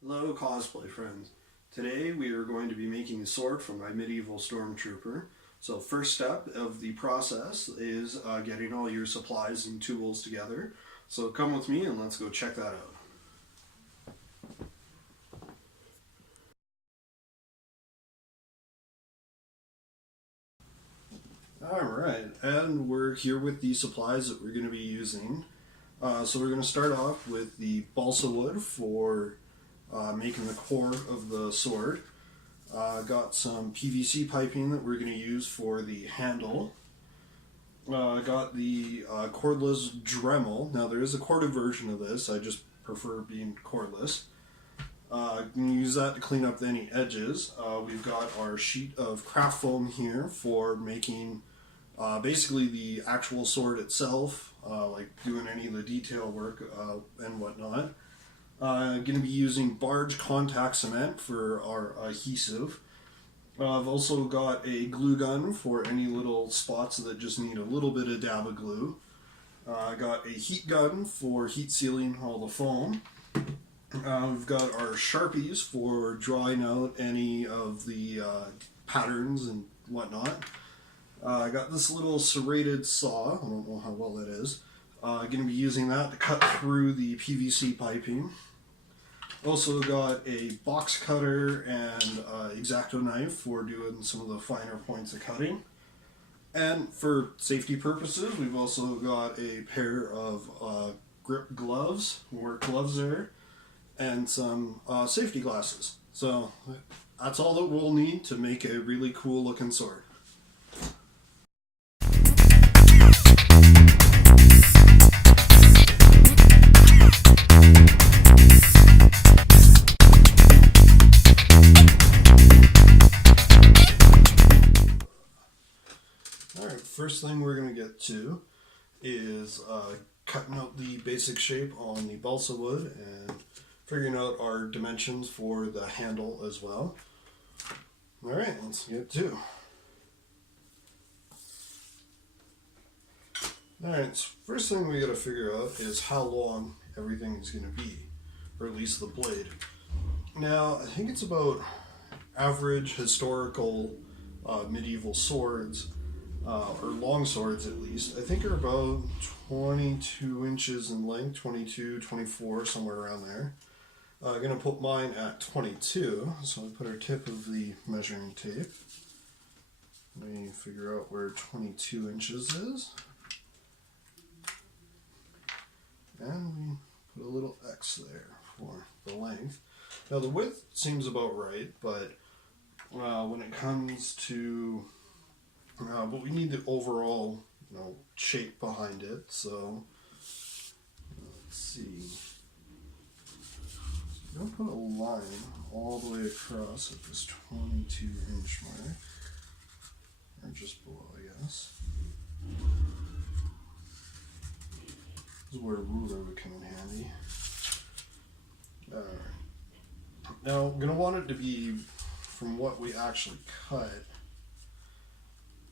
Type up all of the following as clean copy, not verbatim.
Hello cosplay friends. Today we are going to be making a sword from my medieval stormtrooper. So first step of the process is getting all your supplies and tools together. So come with me and let's go check that out. Alright, and we're here with the supplies that we're going to be using. So we're going to start off with the balsa wood for making the core of the sword. Got some PVC piping that we're going to use for the handle. Got the cordless Dremel. Now there is a corded version of this. I just prefer being cordless. You can use that to clean up any edges. We've got our sheet of craft foam here for making basically the actual sword itself, like doing any of the detail work and whatnot. Going to be using barge contact cement for our adhesive. I've also got a glue gun for any little spots that just need a little bit of dab of glue. I got a heat gun for heat sealing all the foam. We've got our Sharpies for drawing out any of the patterns and whatnot. I got this little serrated saw. I don't know how well that is. Going to be using that to cut through the PVC piping. Also got a box cutter and X-Acto knife for doing some of the finer points of cutting. And for safety purposes, we've also got a pair of grip gloves, work gloves there, and some safety glasses. So that's all that we'll need to make a really cool looking sword. Alright, first thing we're going to get to is cutting out the basic shape on the balsa wood and figuring out our dimensions for the handle as well. Alright, let's get to. Alright, so first thing we got to figure out is how long everything is going to be, or at least the blade. Now, I think it's about average historical medieval swords, or long swords at least, I think are about 22 inches in length, 22, 24, somewhere around there. I'm going to put mine at 22, so I put our tip of the measuring tape. Let me figure out where 22 inches is. And we put a little X there for the length. Now the width seems about right, but when it comes to but we need the overall, shape behind it. So let's see. I'm going to put a line all the way across at this 22-inch mark, or just below, I guess. This is where a ruler would come in handy. Alright. Now, I'm going to want it to be from what we actually cut,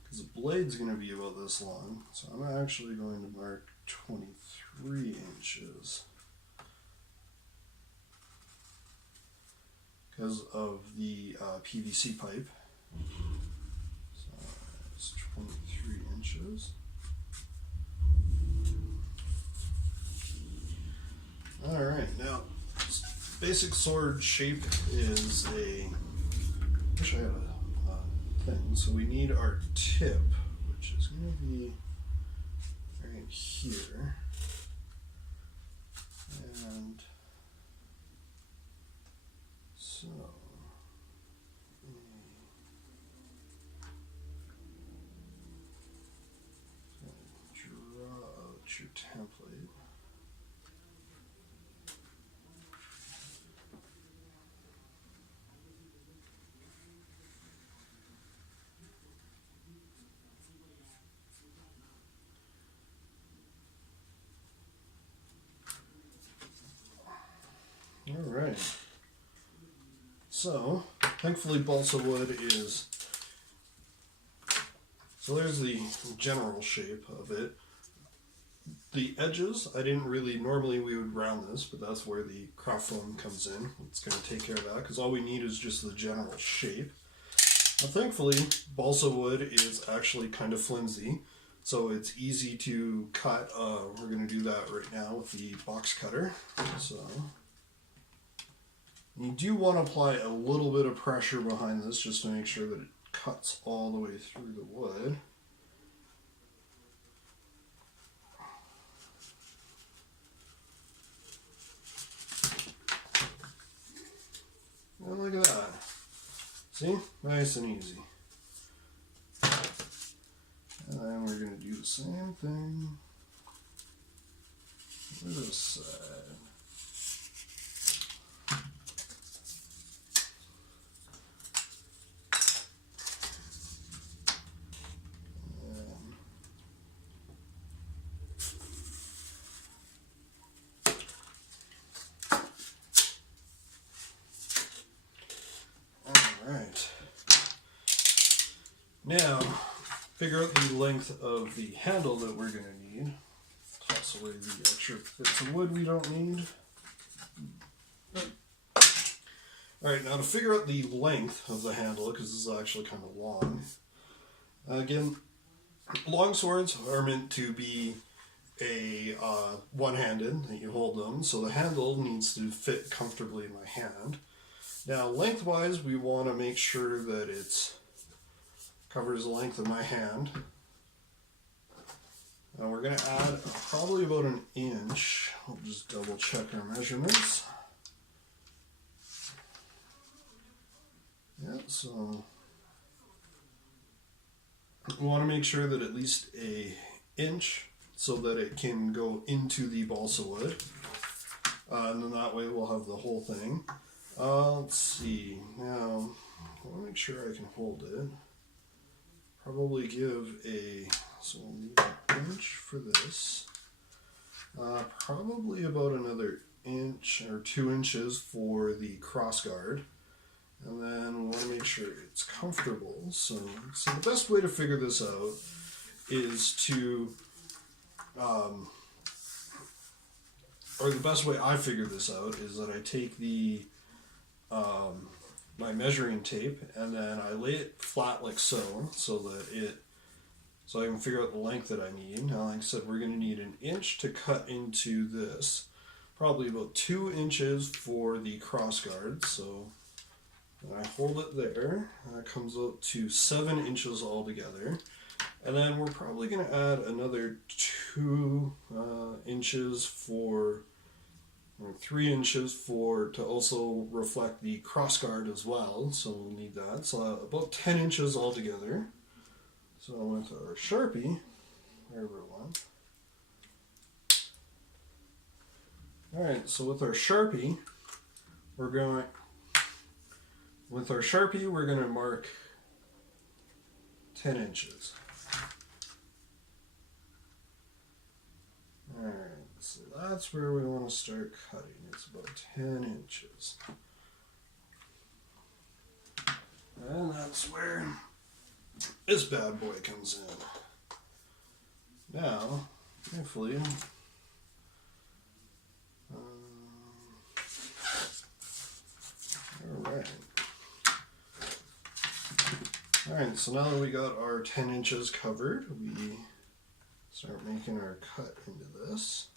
because the blade's going to be about this long, so I'm actually going to mark 23 inches because of the PVC pipe. So it's 23 inches. Alright, now basic sword shape is I wish I had a thing. So we need our tip, which is going to be right here. And so draw out your template. Alright, so thankfully balsa wood is, so there's the general shape of it. The edges, I didn't really, normally we would round this, but that's where the craft foam comes in. It's going to take care of that because all we need is just the general shape. Now, thankfully, balsa wood is actually kind of flimsy, so it's easy to cut. We're going to do that right now with the box cutter. So you do want to apply a little bit of pressure behind this just to make sure that it cuts all the way through the wood. And look at that. See? Nice and easy. And then we're going to do the same thing with this side. Alright. Now, figure out the length of the handle that we're going to need. Toss away the extra bits of wood we don't need. Alright, now to figure out the length of the handle, because this is actually kind of long. Again, long swords are meant to be one-handed, that you hold them, so the handle needs to fit comfortably in my hand. Now, lengthwise, we want to make sure that it covers the length of my hand. Now we're going to add probably about an inch. We'll just double check our measurements. Yeah, so we want to make sure that at least an inch so that it can go into the balsa wood. And then that way we'll have the whole thing. Let's see. Now, I want to make sure I can hold it. Probably give so we'll need an inch for this. Probably about another inch or 2 inches for the cross guard. And then we want to make sure it's comfortable. So the best way to figure this out is to, or the best way I figure this out is that I take the my measuring tape and then I lay it flat like so I can figure out the length that I need. Now, like I said, we're going to need an inch to cut into this, probably about 2 inches for the cross guard. So I hold it there, and that comes out to 7 inches altogether. And then we're probably going to add another 2 inches or 3 inches to also reflect the cross guard as well. So we'll need that. So about 10 inches altogether. So with our Sharpie, wherever it went. Alright, so with our Sharpie, we're going to mark 10 inches. Alright, so that's where we want to start cutting. It's about 10 inches. And that's where this bad boy comes in. Now, hopefully, Alright, so now that we got our 10 inches covered, we start making our cut into this.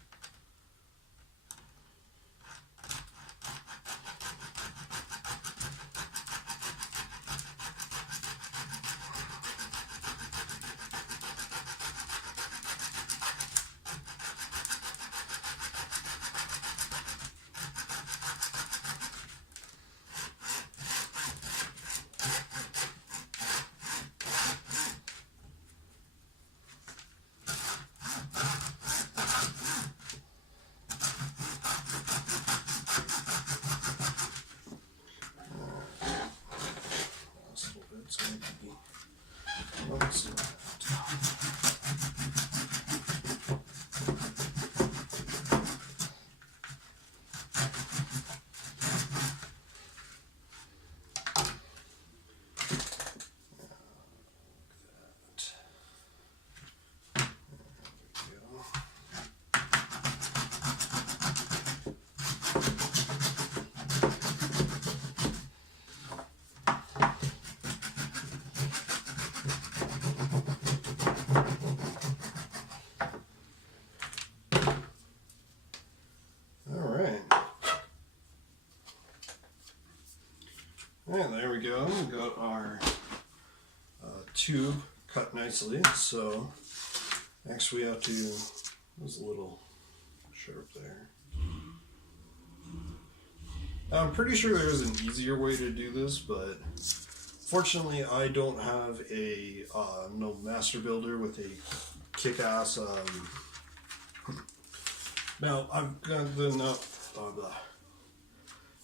And there we go. We got our tube cut nicely. So next we have to, there's a little sharp there. I'm pretty sure there is an easier way to do this, but fortunately I don't have a no master builder with a kick-ass now I've got the now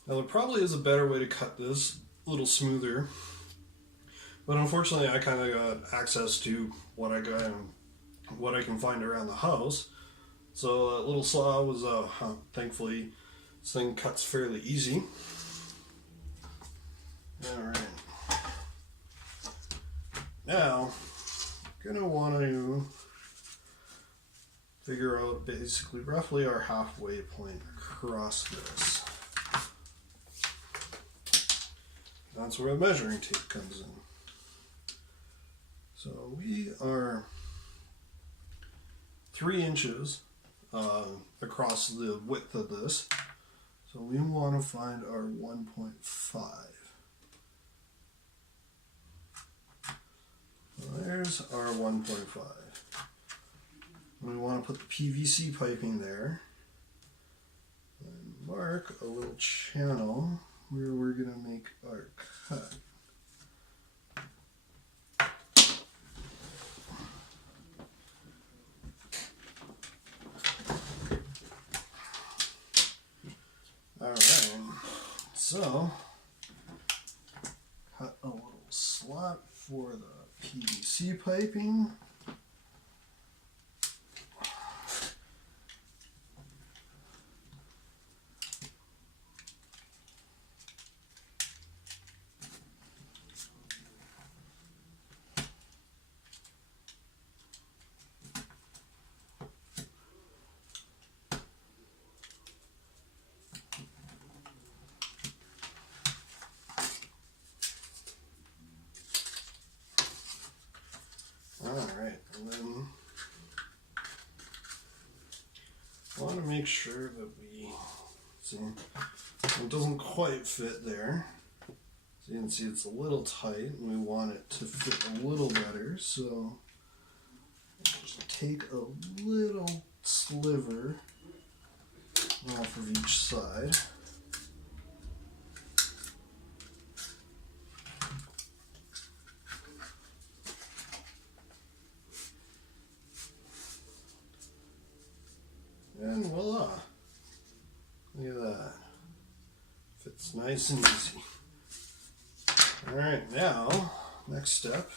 there probably is a better way to cut this a little smoother, but unfortunately I kind of got access to what I got and what I can find around the house. So that little saw was thankfully this thing cuts fairly easy. Alright. Now, I'm gonna want to figure out basically roughly our halfway point across this. That's where the measuring tape comes in. So we are 3 inches across the width of this. So we want to find our 1.5. So there's our 1.5. We want to put the PVC piping there and mark a little channel where we're going to make our cut. Alright, so cut a little slot for the PVC piping. Alright, and then I want to make sure that we, see, it doesn't quite fit there. So you can see it's a little tight and we want it to fit a little better. So just take a little sliver off of each side. And voila! Look at that. Fits nice and easy. Alright, now, next step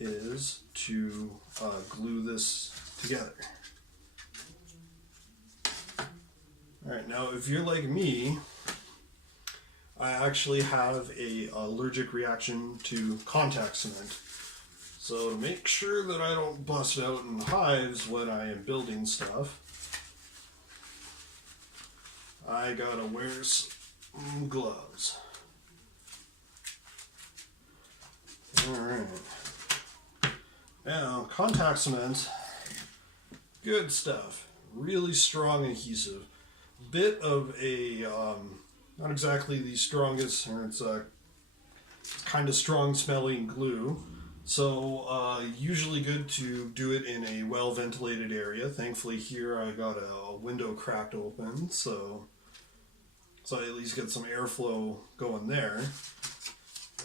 is to glue this together. Alright, now if you're like me, I actually have a allergic reaction to contact cement. So to make sure that I don't bust out in hives when I am building stuff, I gotta wear some gloves. Alright. Now, contact cement, good stuff. Really strong adhesive. Bit of a, not exactly the strongest, or it's a kind of strong smelling glue. So, usually good to do it in a well ventilated area. Thankfully here I got a window cracked open, so I at least get some airflow going there.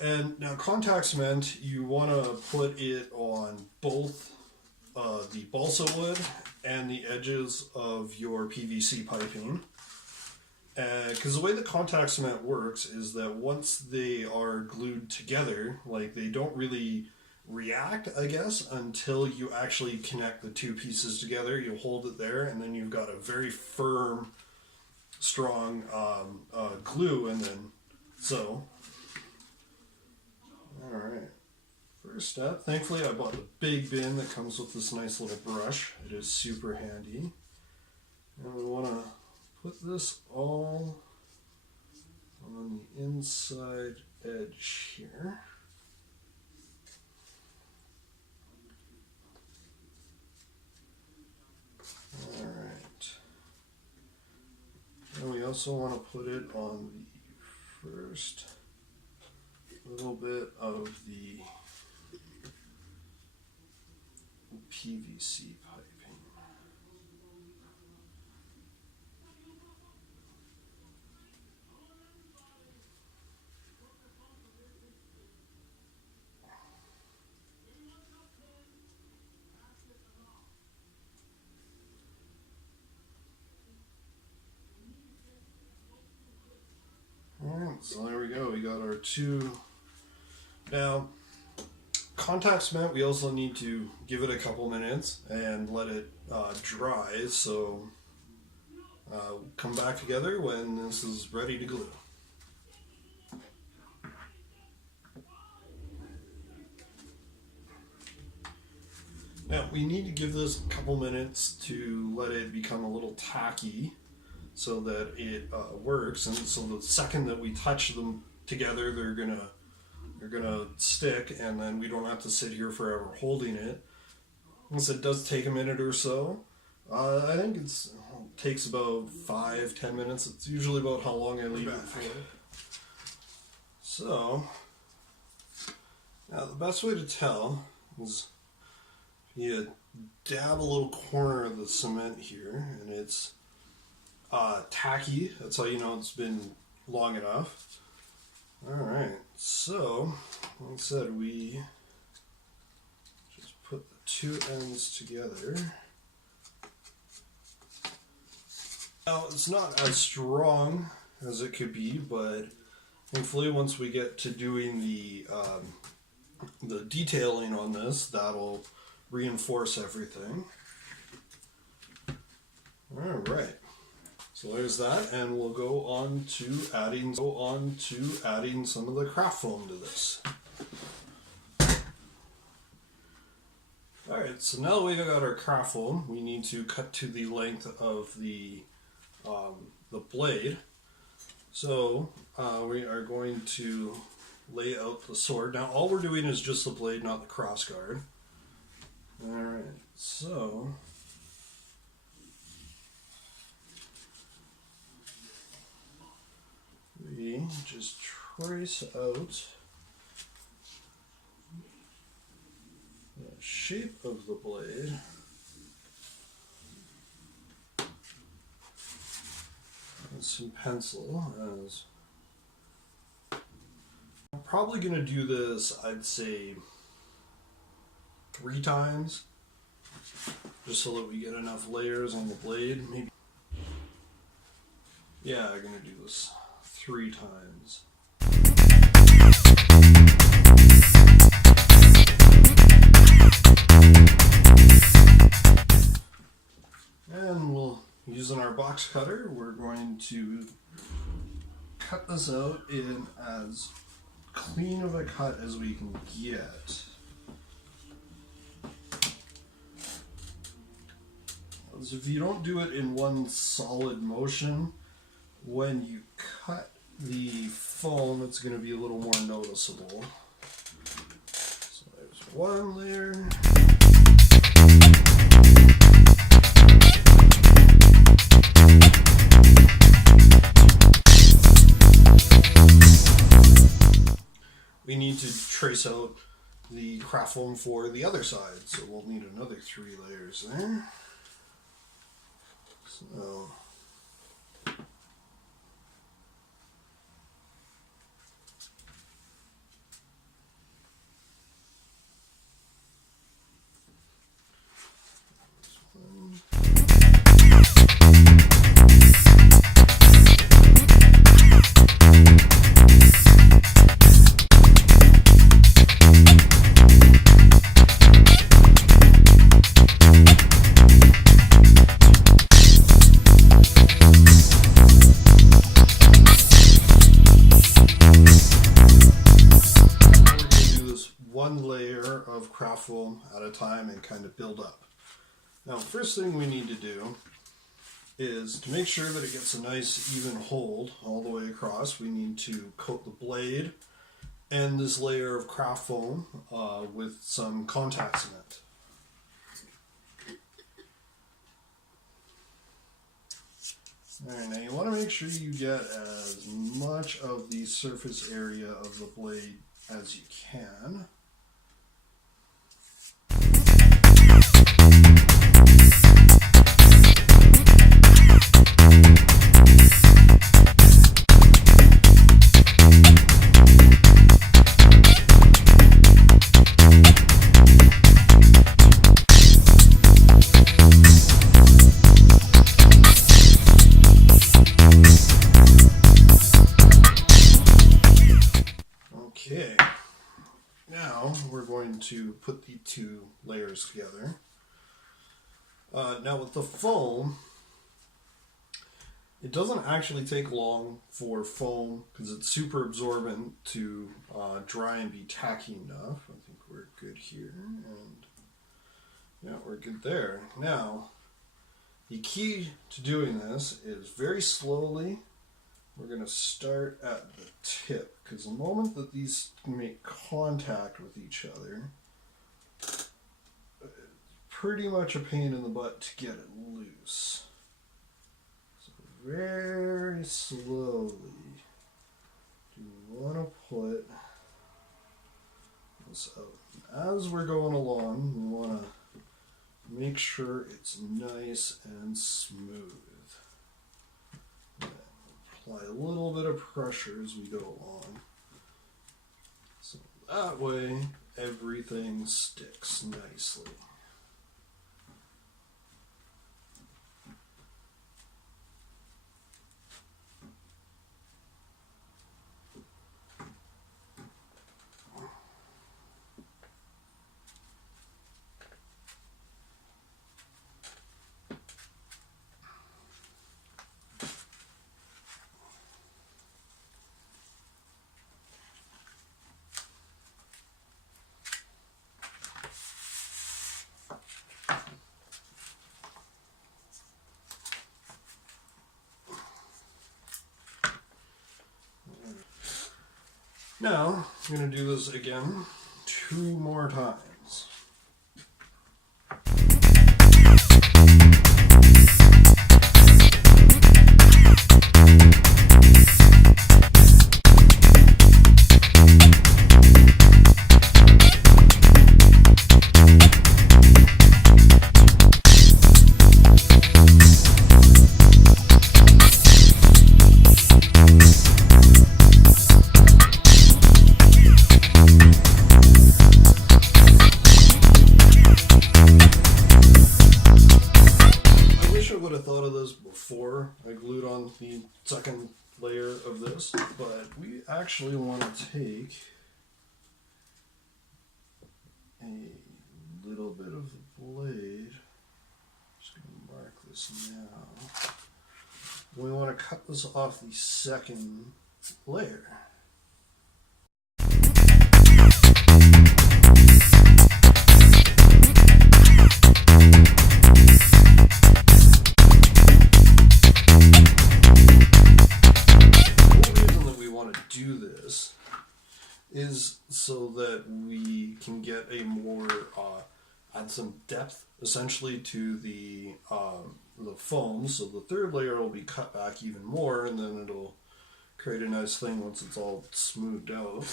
And now contact cement, you want to put it on both the balsa wood and the edges of your PVC piping. Because the way the contact cement works is that once they are glued together, like they don't really react, I guess, until you actually connect the two pieces together. You hold it there and then you've got a very firm, strong glue, and then so alright, first step, thankfully I bought the big bin that comes with this nice little brush. It is super handy, and we want to put this all on the inside edge here. Alright. And we also want to put it on the first a little bit of the PVC piping. Alright, so there we go. We got our two. Now, contact cement, we also need to give it a couple minutes and let it dry. So come back together when this is ready to glue. Now, we need to give this a couple minutes to let it become a little tacky so that it works. And so the second that we touch them together, they're gonna stick, and then we don't have to sit here forever holding it. Once it does take a minute or so, I think it takes about 5-10 minutes. It's usually about how long I leave it for. So, now the best way to tell is you dab a little corner of the cement here, and it's tacky. That's how you know it's been long enough. Alright, so, like I said, we just put the two ends together. Now, it's not as strong as it could be, but thankfully once we get to doing the detailing on this, that'll reinforce everything. Alright. So there's that, and we'll go on to adding some of the craft foam to this. Alright, so now that we got our craft foam, we need to cut to the length of the blade. So we are going to lay out the sword. Now all we're doing is just the blade, not the cross guard. Alright, so we just trace out the shape of the blade. And some pencil. As I'm probably going to do this, I'd say 3 times, just so that we get enough layers on the blade. Maybe, yeah, I'm going to do this 3 times. And using our box cutter, we're going to cut this out in as clean of a cut as we can get. So if you don't do it in one solid motion, when you cut the foam, it's going to be a little more noticeable. So there's one layer. We need to trace out the craft foam for the other side, so we'll need another 3 layers there. So one layer of craft foam at a time and kind of build up. Now, first thing we need to do is to make sure that it gets a nice even hold all the way across. We need to coat the blade and this layer of craft foam with some contact cement. Alright, now you want to make sure you get as much of the surface area of the blade as you can. Okay, now we're going to put the two layers together. Now with the foam, it doesn't actually take long for foam because it's super absorbent to dry and be tacky enough. I think we're good here, and yeah, we're good there. Now, the key to doing this is very slowly. We're going to start at the tip because the moment that these make contact with each other, it's pretty much a pain in the butt to get it loose. So very slowly, do we want to put this out. As we're going along, we want to make sure it's nice and smooth. Apply a little bit of pressure as we go along. So that way everything sticks nicely. Now, I'm going to do this again 2 more times. Before I glued on the second layer of this, but we actually want to take a little bit of the blade. Just going to mark this now. We want to cut this off the second layer. Is so that we can get a more add some depth essentially to the foam. So the third layer will be cut back even more, and then it'll create a nice thing once it's all smoothed out.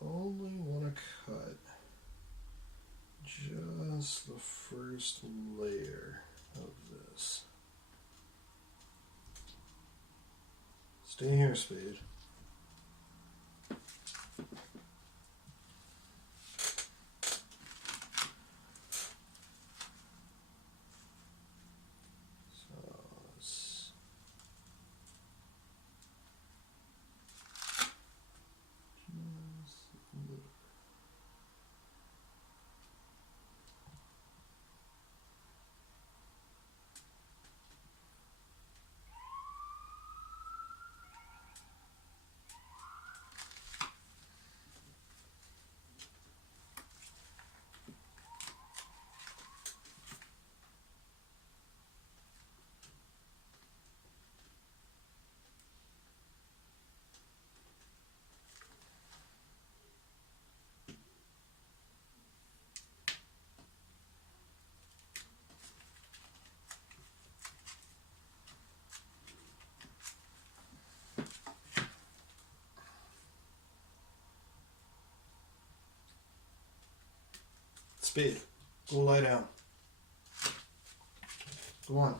We only want to cut just the first layer of this. Stay here, Spade. Spade, go lie down. Go on.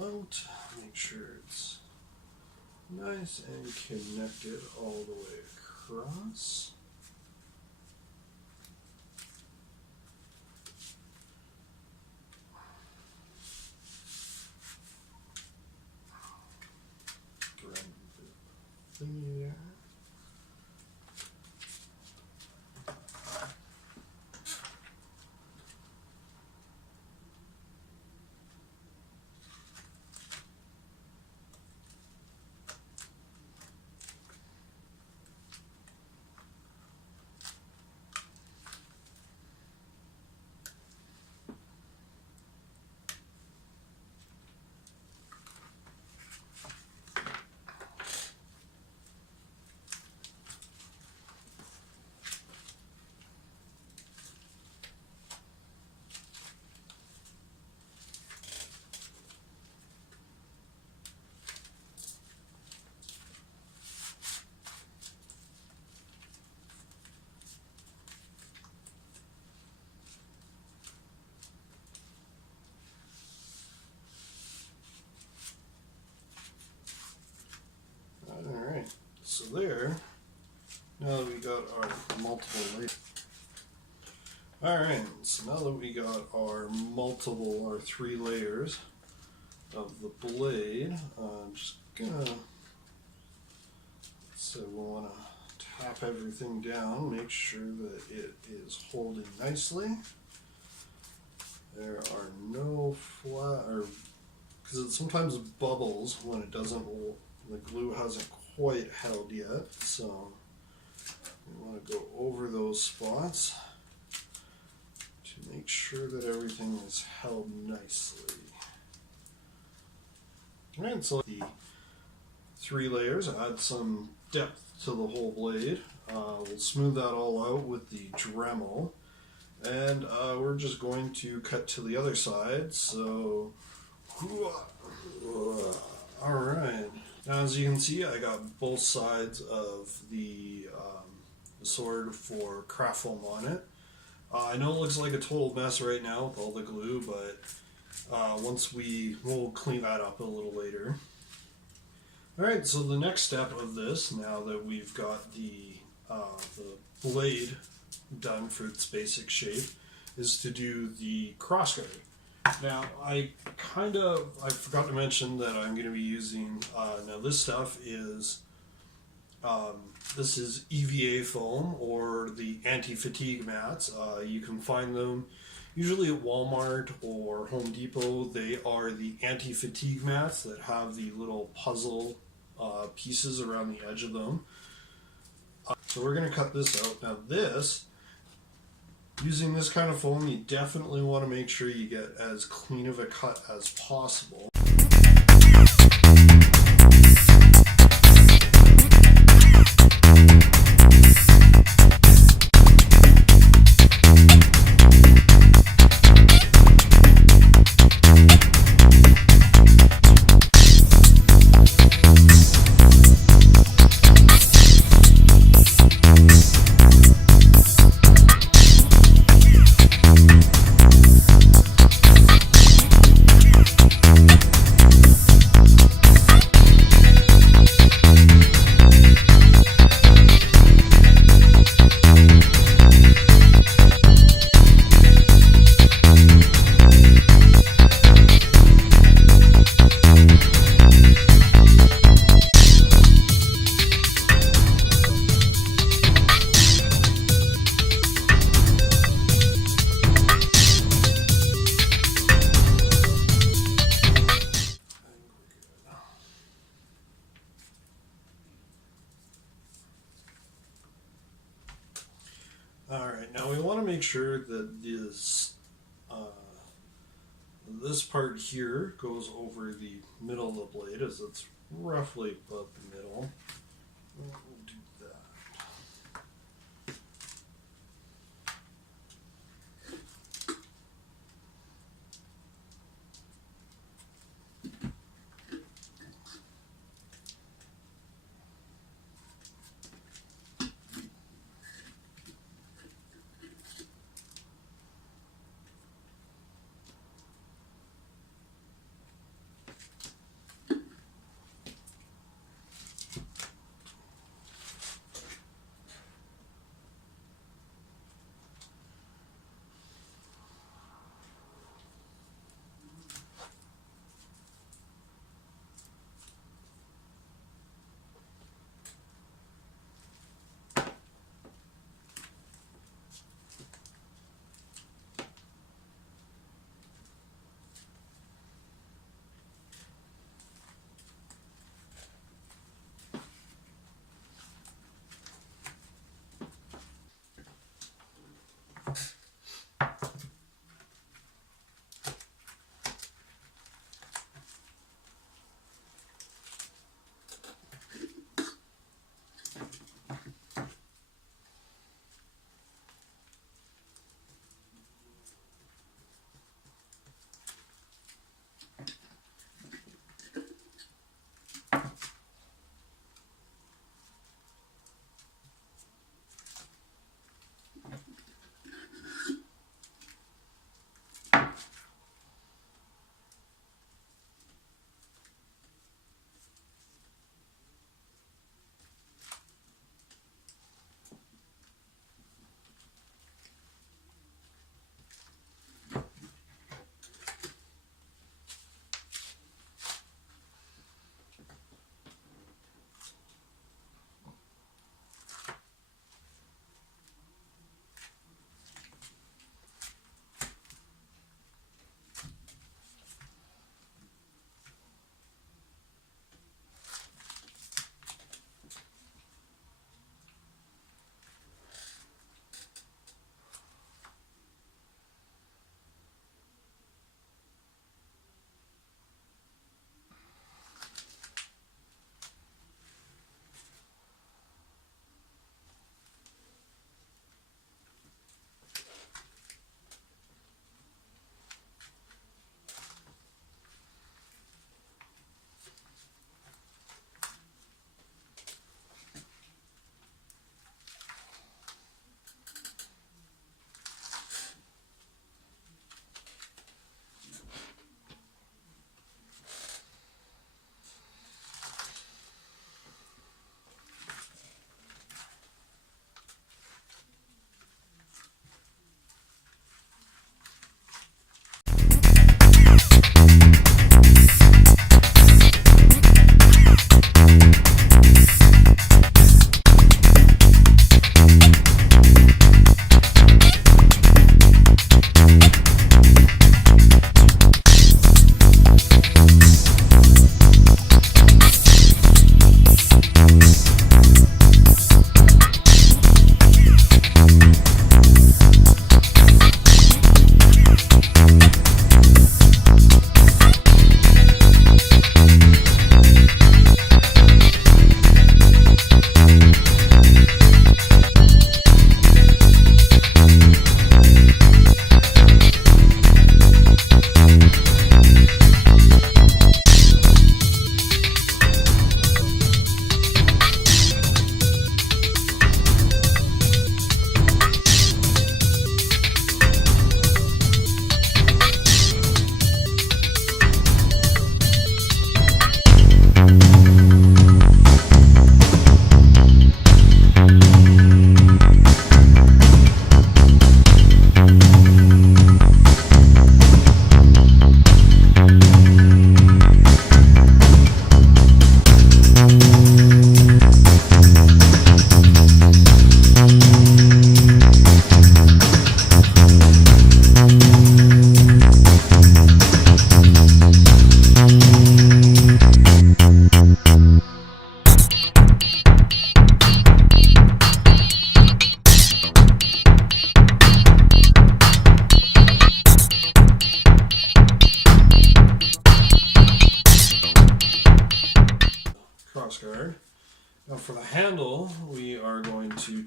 Out, make sure it's nice and connected all the way across. Thread the thingy there. Alright, so there, now that we got our multiple layers. Alright, so now that we got our our 3 layers of the blade, I'm just gonna, so we'll want to tap everything down, make sure that it is holding nicely. There are no flat, or because it sometimes bubbles when it doesn't, the glue hasn't quite held yet, so we want to go over those spots to make sure that everything is held nicely. Alright, so the 3 layers add some depth to the whole blade. We'll smooth that all out with the Dremel, and we're just going to cut to the other side. So Alright, now as you can see, I got both sides of the sword for craft foam on it. I know it looks like a total mess right now with all the glue, but we'll clean that up a little later. Alright, so the next step of this, now that we've got the blade done for its basic shape, is to do the crossguard. Now, I forgot to mention that I'm going to be using, now this stuff is, this is EVA foam, or the anti-fatigue mats. You can find them usually at Walmart or Home Depot. They are the anti-fatigue mats that have the little puzzle pieces around the edge of them. So we're going to cut this out. Now this, using this kind of foam, you definitely want to make sure you get as clean of a cut as possible. Alright, now we want to make sure that this part here goes over the middle of the blade, as it's roughly above the middle. We'll do that.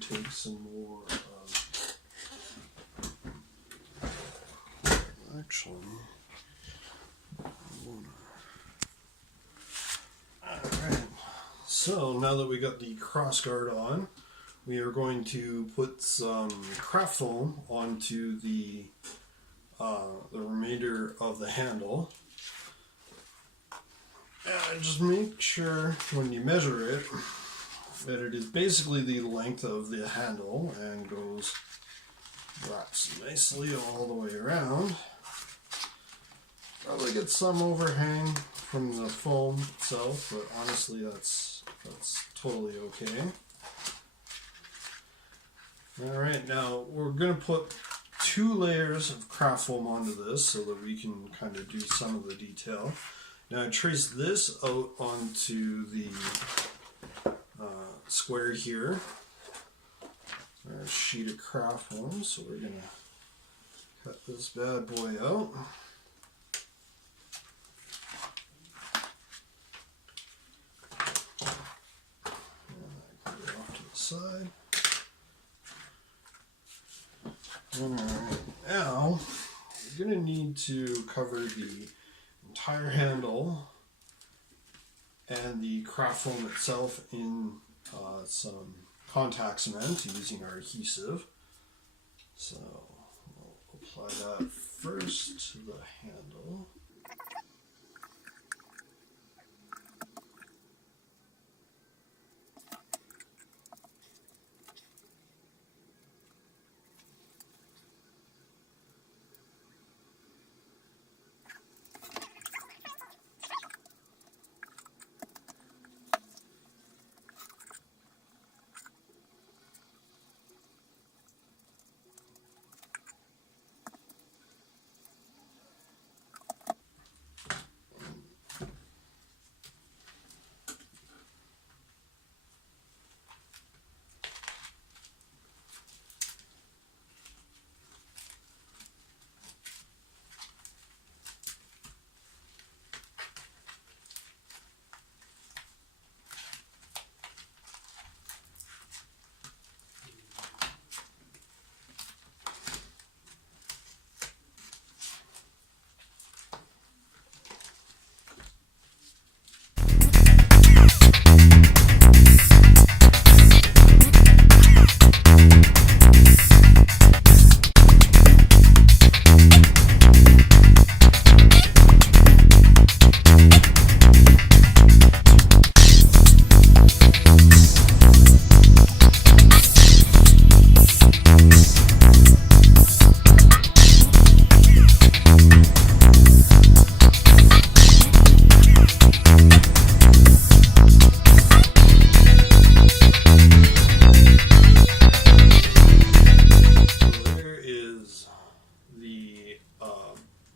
take some more actually, alright, so now that we got the crossguard on, we are going to put some craft foam onto the remainder of the handle. And just make sure when you measure it that it is basically the length of the handle and wraps nicely all the way around. Probably get some overhang from the foam itself, but honestly that's totally okay. Alright, now we're going to put 2 layers of craft foam onto this so that we can kind of do some of the detail. Now trace this out onto the square here, our sheet of craft foam, so we're going to cut this bad boy out. Side. Alright, now you're going to need to cover the entire handle and the craft foam itself in some contact cement using our adhesive. So we'll apply that first to the handle.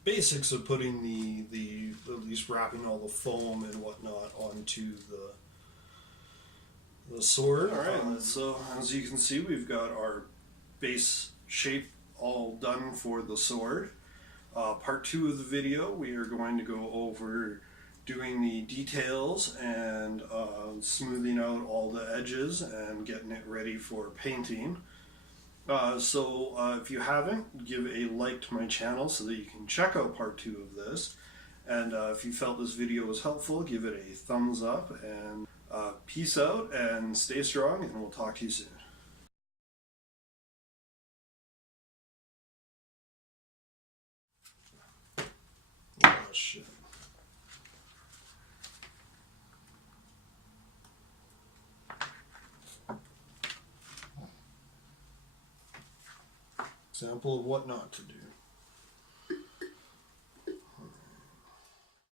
Basics of putting the at least wrapping all the foam and whatnot onto the sword. Alright, so as you can see, we've got our base shape all done for the sword. Part 2 of the video, we are going to go over doing the details and smoothing out all the edges and getting it ready for painting. So if you haven't, give a like to my channel so that you can check out part 2 of this. And if you felt this video was helpful, give it a thumbs up, and peace out and stay strong, and we'll talk to you soon. Oh shit. Example of what not to do.